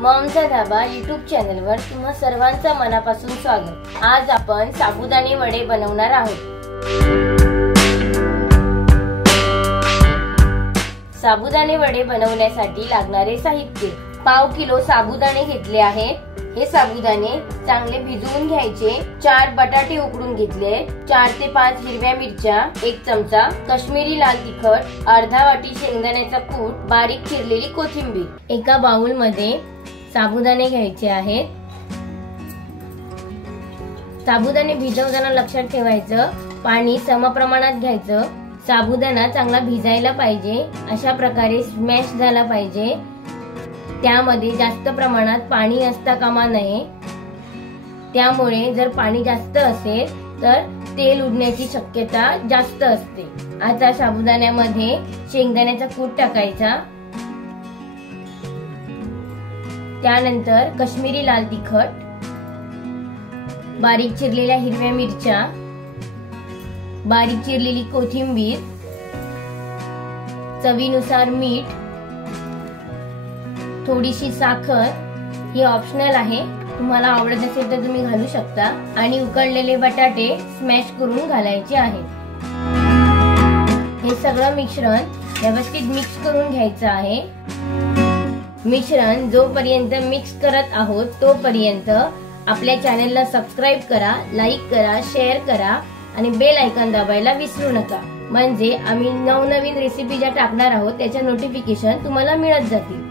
मॉमचा धाबा YouTube चॅनलवर तुम्हा सर्वांचं मनापासून स्वागत। आज आपण साबुदाणे वडे बनवणार आहोत। साबुदाणे वडे बनवण्यासाठी लागणारे साहित्य: पाव किलो साबुदाणे घेतले आहेत। हे साबुदाणे चांगले भिजवून घ्यायचे। 4 बटाटे उकडून घेतले, 4 ते 5 हिरव्या मिरच्या, 1 चमचा काश्मीरी लाल तिखट, अर्धा वाटी शेंगदाण्याचा कूट, बारीक चिरलेली कोथिंबीर। एका बाउल मध्ये साबुदाणे घ्यायचे आहेत। साबुदाणे भिजवताना लक्षात ठेवायचं, पाणी समप्रमाणात घ्यायचं। साबुदाणा चांगला भिजायला पाहिजे, अशा प्रकारे स्मॅश झाला पाहिजे। त्यामध्ये जास्त प्रमाणात पाणी असता कामा नये, त्यामुळे जर पाणी जास्त असेल तर तेल उडण्याची शक्यता जास्त असते। आता साबुदाण्यामध्ये शेंगदाण्याचा कूट टाकायचा, त्यानंतर काश्मीरी लाल तिखट, बारीक चिरलेल्या हिरव्या मिरच्या, बारीक चिरलेली कोथिंबीर, चवीनुसार मीठ, थोडीशी साखर, ही ऑप्शनल आहे, तुम्हाला आवडत असेल तर तुम्ही घालू शकता, आणि उकडलेले बटाटे स्मॅश करून घालायचे आहेत। हे सगळं मिश्रण व्यवस्थित मिक्स करून घ्यायचं आहे। मिश्रण जोपर्यंत मिक्स करत आहोत तोपर्यंत आपल्या चॅनलला सबस्क्राइब करा, लाईक करा, शेअर करा आणि बेल आयकॉन दाबायला विसरू नका, म्हणजे आम्ही नवनवीन रेसिपी ज्या टाकणार आहोत त्याच्या नोटिफिकेशन तुम्हाला मिळत जातील।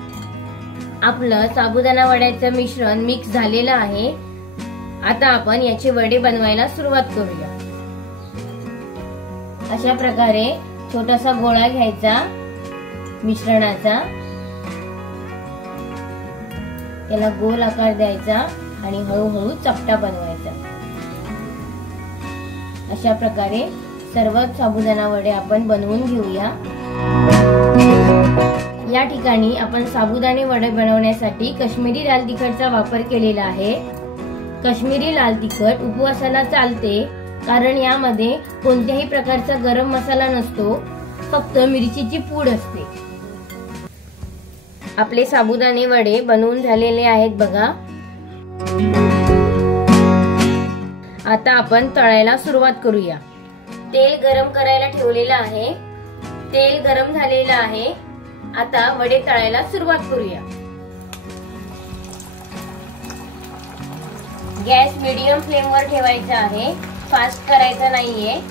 आपलं साबुदाणा वड्याचं मिश्रण मिक्स झालेलं आहे। आता आपण याचे वडे बनवायला सुरुवात करूया। अशा प्रकारे छोटासा गोळा घ्यायचा मिश्रणाचा, त्याला गोल आकार द्यायचा आणि हळूहळू चपटा बनवायचा। अशा प्रकारे सर्व साबुदाणा वडे आपण बनवून घेऊया। या ठिकाणी आपण साबुदाणे वडे बनवण्यासाठी काश्मीरी लाल तिखटचा वापर केलेला आहे। काश्मीरी लाल तिखट उपवासाला चालते, कारण यामध्ये कोणत्याही प्रकारचा गरम मसाला नसतो, फक्त मिरचीची पूड असते। आपले साबुदाणे वडे बनवून झालेले आहेत बघा। आता आपण तळायला सुरुवात करूया। तेल गरम करायला ठेवलेलं आहे। तेल गरम झालेलं आहे। आता वडे तळायला सुरुवात करूया। गॅस मीडियम फ्लेम वर ठेवायचा आहे, फास्ट करायचा नाहीये।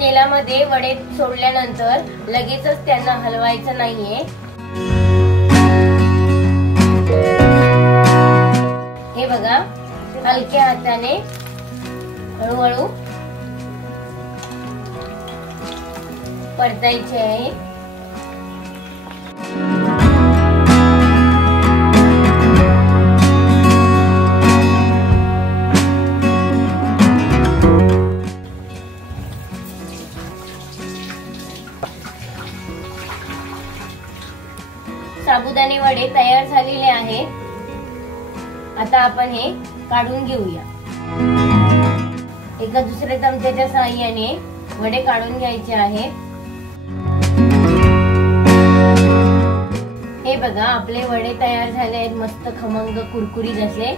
तेलामध्ये वडे सोडल्यानंतर लगेचच त्यांना हलवायचं नाहीये। हे बघा, हलक्या हाताने हळूहळू परतायचे आहे। साबुदाणे वडे तयार झालेले आहेत। आता आपण हे काढून घेऊया। एका दुसऱ्या चमच्याच्या सहाय्याने वडे काढून घ्यायचे आहेत। हे बघा, आपले वडे तयार झाले आहेत, मस्त खमंग कुरकुरीत असे।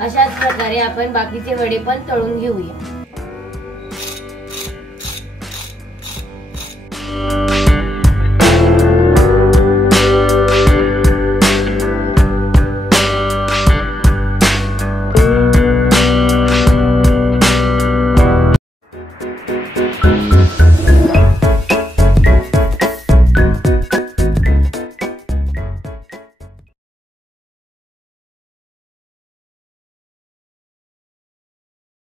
अशाच प्रकारे आपण बाकीचे वडे पण तळून घेऊया।